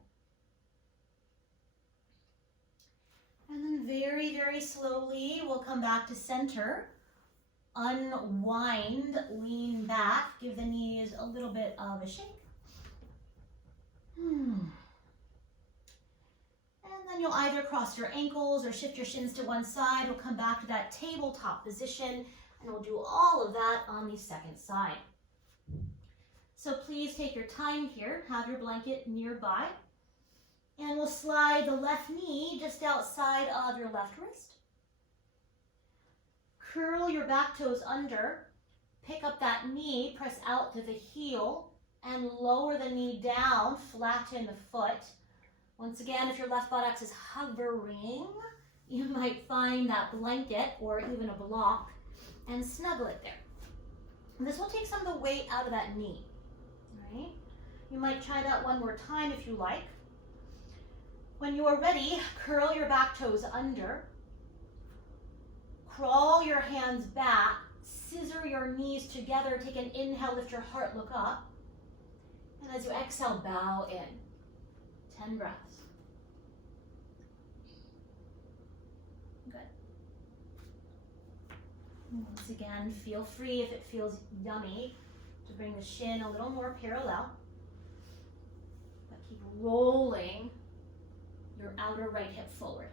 And then very, very slowly, we'll come back to center. Unwind, lean back, give the knees a little bit of a shake. And then you'll either cross your ankles or shift your shins to one side. We'll come back to that tabletop position, and we'll do all of that on the second side. So please take your time here. Have your blanket nearby. And we'll slide the left knee just outside of your left wrist. Curl your back toes under. Pick up that knee, press out to the heel, and lower the knee down, flatten the foot. Once again, if your left buttocks is hovering, you might find that blanket or even a block and snuggle it there. And this will take some of the weight out of that knee. All right? You might try that one more time if you like. When you are ready, curl your back toes under. Crawl your hands back. Scissor your knees together. Take an inhale, lift your heart, look up. And as you exhale, bow in. 10 breaths. Good. Once again, feel free if it feels yummy to bring the shin a little more parallel. But keep rolling your outer right hip forward.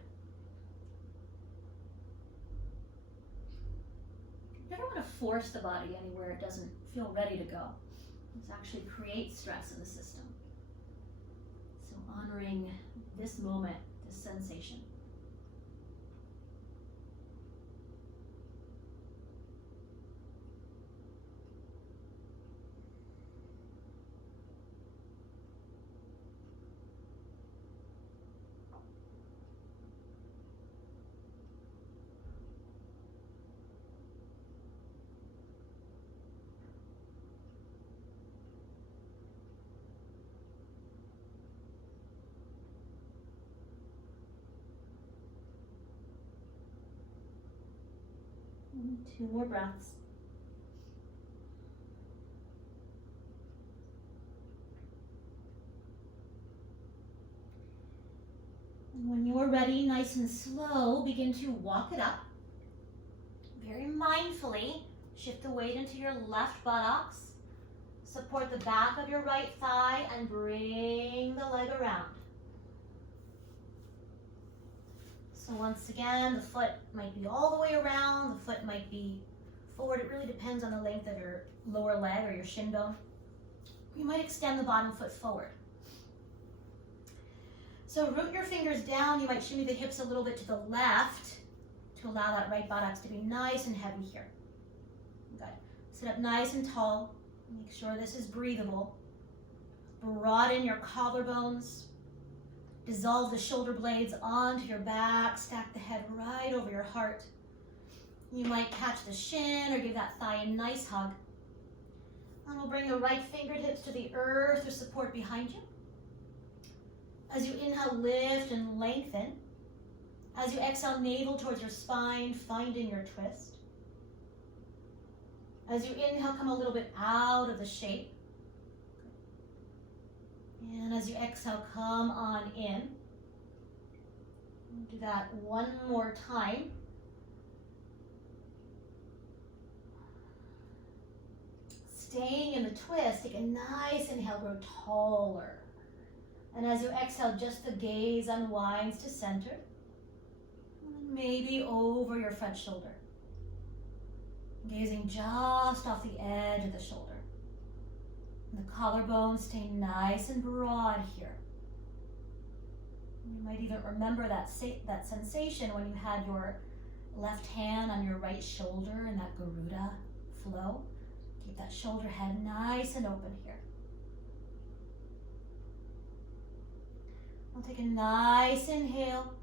You never want to force the body anywhere it doesn't feel ready to go. This actually creates stress in the system. So honoring this moment, this sensation. And 2 more breaths. And when you are ready, nice and slow, begin to walk it up. Very mindfully, shift the weight into your left buttocks. Support the back of your right thigh and bring the leg around. So once again, the foot might be all the way around, the foot might be forward. It really depends on the length of your lower leg or your shin bone. You might extend the bottom foot forward. So root your fingers down. You might shimmy the hips a little bit to the left to allow that right buttocks to be nice and heavy here. Good. Sit up nice and tall. Make sure this is breathable. Broaden your collarbones. Dissolve the shoulder blades onto your back. Stack the head right over your heart. You might catch the shin or give that thigh a nice hug. And we'll bring the right fingertips to the earth for support behind you. As you inhale, lift and lengthen. As you exhale, navel towards your spine, finding your twist. As you inhale, come a little bit out of the shape. And as you exhale, come on in. Do that one more time. Staying in the twist, take a nice inhale, grow taller. And as you exhale, just the gaze unwinds to center. And maybe over your front shoulder. Gazing just off the edge of the shoulder. And the collarbones stay nice and broad here. You might even remember that sensation when you had your left hand on your right shoulder in that Garuda flow. Keep that shoulder head nice and open here. We'll take a nice inhale.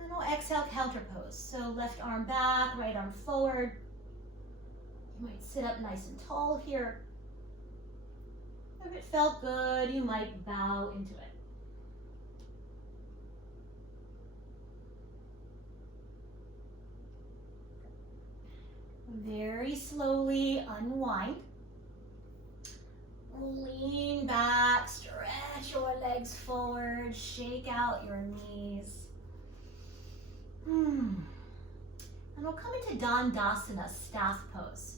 And we'll exhale, counter pose. So left arm back, right arm forward. You might sit up nice and tall here. If it felt good, you might bow into it. Very slowly unwind. Lean back, stretch your legs forward, shake out your knees. And we'll come into Dandasana, staff pose.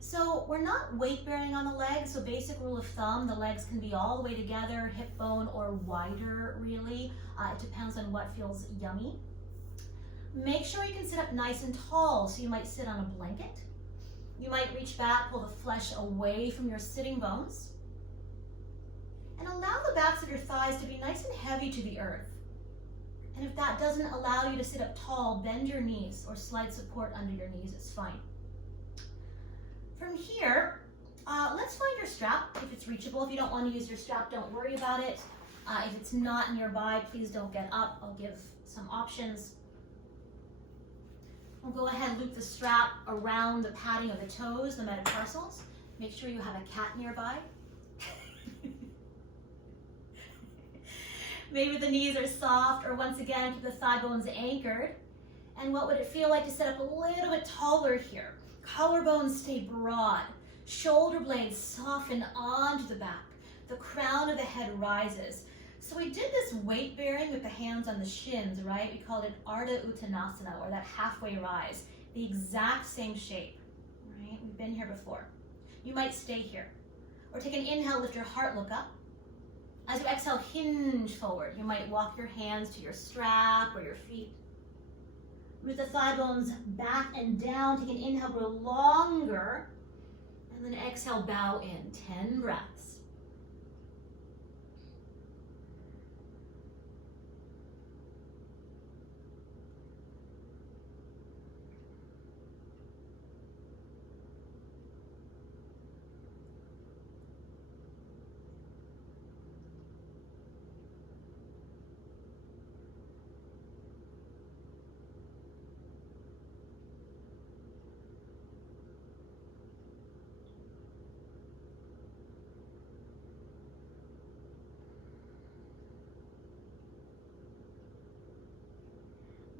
So we're not weight bearing on the legs, so basic rule of thumb, the legs can be all the way together, hip bone, or wider really. It depends on what feels yummy. Make sure you can sit up nice and tall, so you might sit on a blanket. You might reach back, pull the flesh away from your sitting bones. And allow the backs of your thighs to be nice and heavy to the earth. And if that doesn't allow you to sit up tall, bend your knees or slide support under your knees, it's fine. From here, let's find your strap if it's reachable. If you don't want to use your strap, don't worry about it. If it's not nearby, please don't get up. I'll give some options. We'll go ahead and loop the strap around the padding of the toes, the metatarsals. Make sure you have a cat nearby. Maybe the knees are soft, or once again, keep the thigh bones anchored. And what would it feel like to sit up a little bit taller here? Collarbones stay broad. Shoulder blades soften onto the back. The crown of the head rises. So we did this weight bearing with the hands on the shins, right? We called it Ardha Uttanasana, or that halfway rise. The exact same shape, right? We've been here before. You might stay here. Or take an inhale, lift your heart, look up. As you exhale, hinge forward. You might walk your hands to your strap or your feet. Root the thigh bones back and down. Take an inhale, grow longer. And then exhale, bow in. 10 breaths.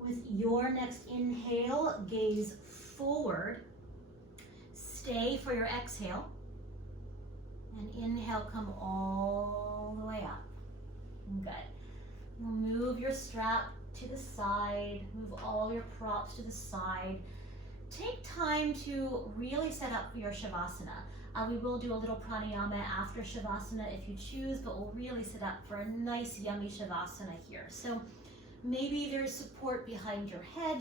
With your next inhale, gaze forward. Stay for your exhale. And inhale, come all the way up. Good. You'll move your strap to the side. Move all your props to the side. Take time to really set up for your Shavasana. We will do a little pranayama after Shavasana if you choose, but we'll really set up for a nice, yummy Shavasana here. So maybe there's support behind your head.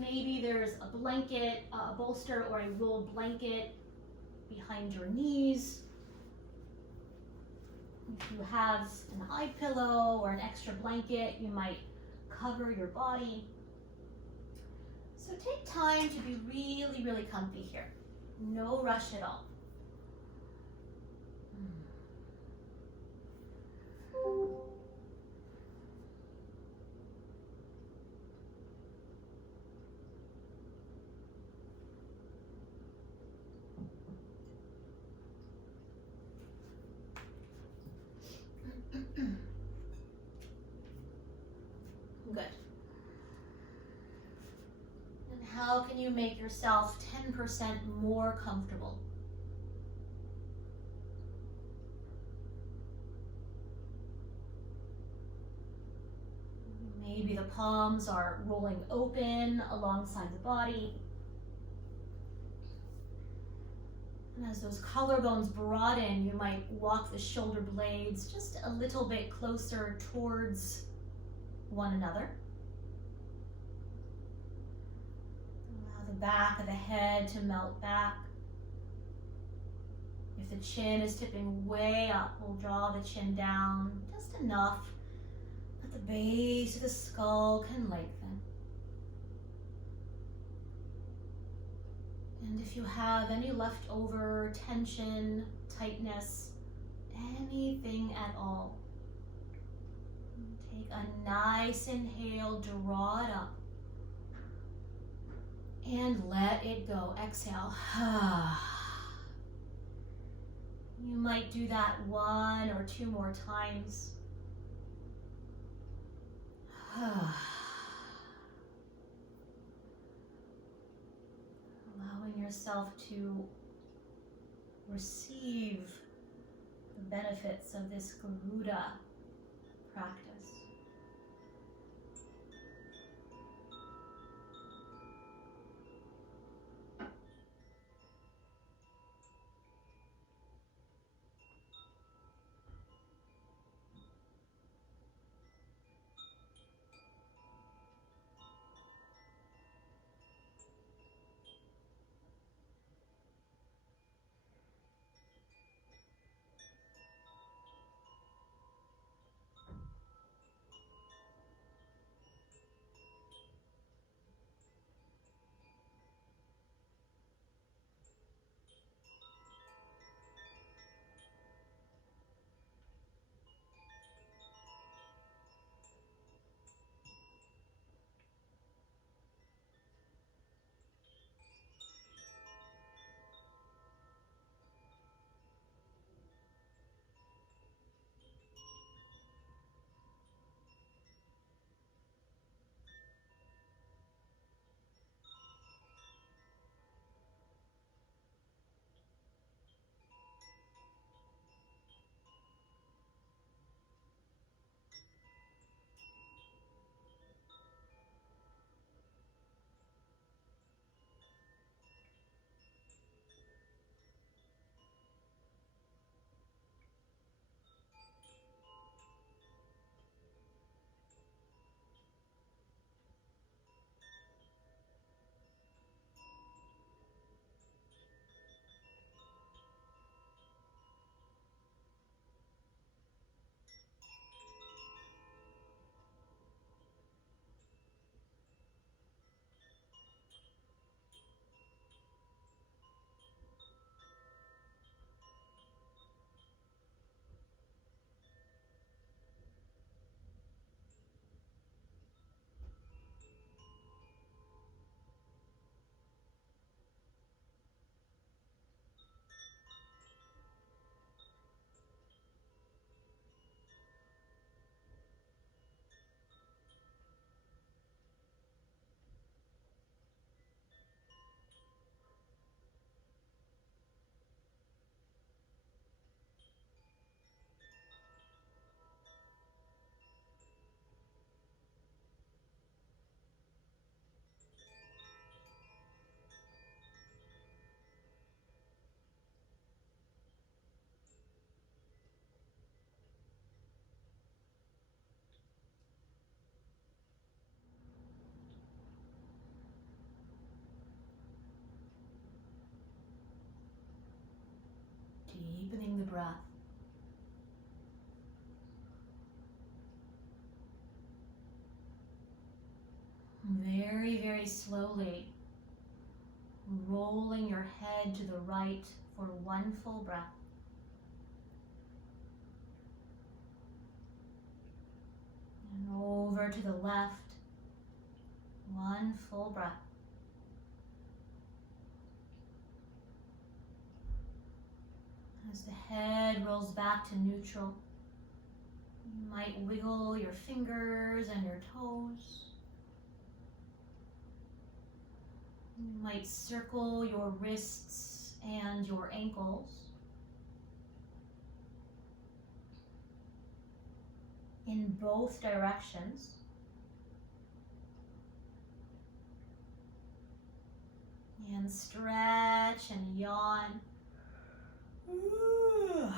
Maybe there's a blanket, a bolster, or a rolled blanket behind your knees. If you have an eye pillow or an extra blanket, you might cover your body. So take time to be really, really comfy here. No rush at all. Good. And how can you make yourself 10% more comfortable? Maybe the palms are rolling open alongside the body. And as those collarbones broaden, you might walk the shoulder blades just a little bit closer towards one another. Allow the back of the head to melt back. If the chin is tipping way up, we'll draw the chin down just enough that the base of the skull can lengthen. And if you have any leftover tension, tightness, anything at all, take a nice inhale, draw it up, and let it go. Exhale. You might do that 1 or 2 more times. Allowing yourself to receive the benefits of this Garuda practice. Deepening the breath. Very, very slowly rolling your head to the right for one full breath. And over to the left, one full breath. As the head rolls back to neutral, you might wiggle your fingers and your toes. You might circle your wrists and your ankles. In both directions. And stretch and yawn. Ooh.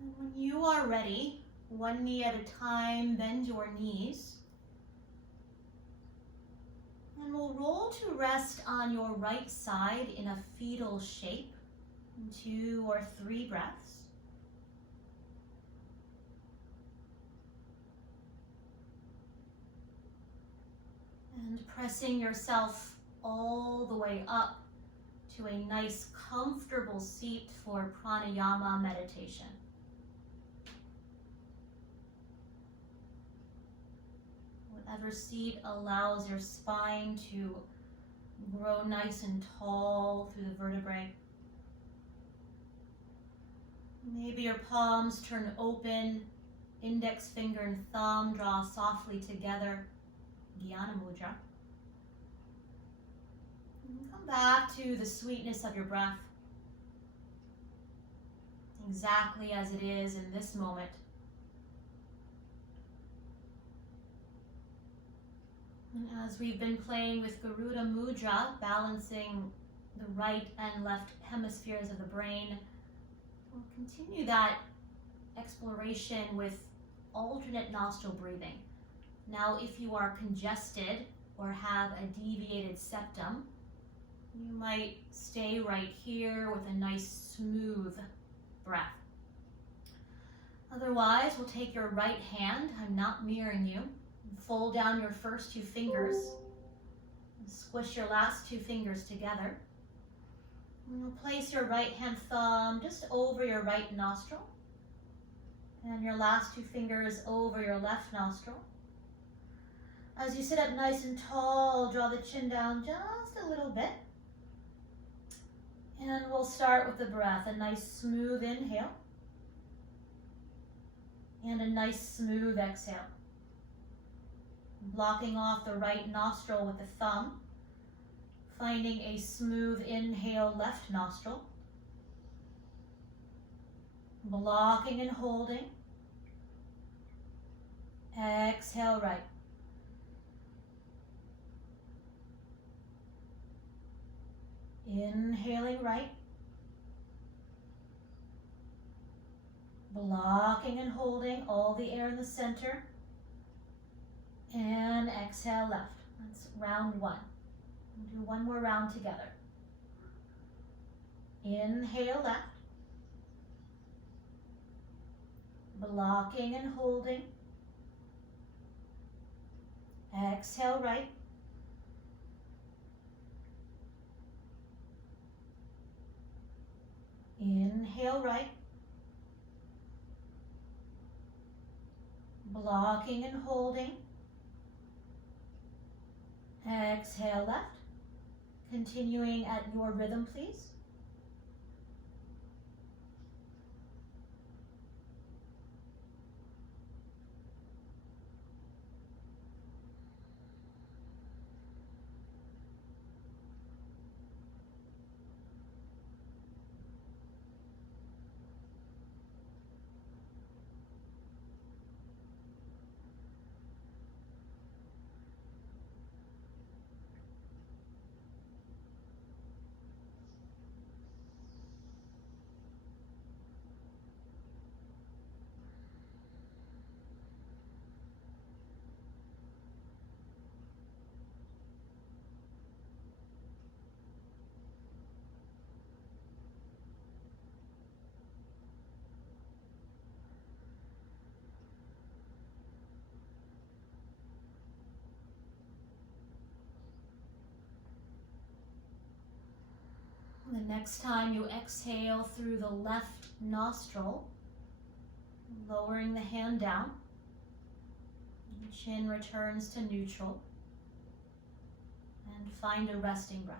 And when you are ready, one knee at a time, bend your knees. And we'll roll to rest on your right side in a fetal shape. 2 or 3 breaths. And pressing yourself all the way up to a nice comfortable seat for pranayama meditation. Whatever seat allows your spine to grow nice and tall through the vertebrae. Maybe your palms turn open, index finger and thumb draw softly together, Dhyana Mudra. And come back to the sweetness of your breath, exactly as it is in this moment. And as we've been playing with Garuda Mudra, balancing the right and left hemispheres of the brain, we'll continue that exploration with alternate nostril breathing. Now, if you are congested or have a deviated septum, you might stay right here with a nice smooth breath. Otherwise, we'll take your right hand, I'm not mirroring you, and fold down your first two fingers, and squish your last two fingers together. And you'll place your right hand thumb just over your right nostril, and your last two fingers over your left nostril. As you sit up nice and tall, draw the chin down just a little bit. And we'll start with the breath, a nice smooth inhale and a nice smooth exhale. Blocking off the right nostril with the thumb, finding a smooth inhale left nostril. Blocking and holding. Exhale right. Inhaling right. Blocking and holding all the air in the center. And exhale left. That's round one. We'll do one more round together. Inhale left. Blocking and holding. Exhale right. Inhale right. Blocking and holding. Exhale left. Continuing at your rhythm, please. The next time you exhale through the left nostril, lowering the hand down, the chin returns to neutral, and find a resting breath.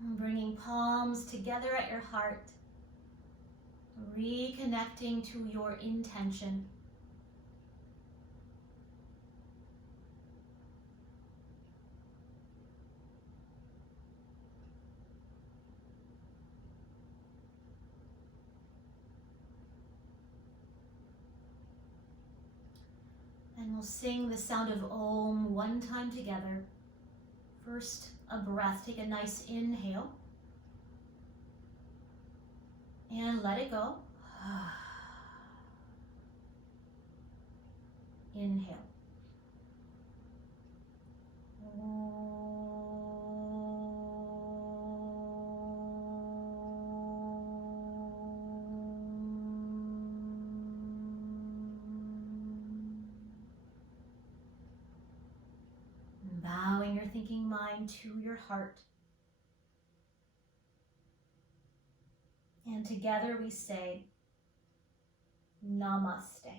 And bringing palms together at your heart, reconnecting to your intention. And we'll sing the sound of Om one time together. First, a breath. Take a nice inhale. And let it go. Inhale. Bowing your thinking mind to your heart. And together we say, Namaste.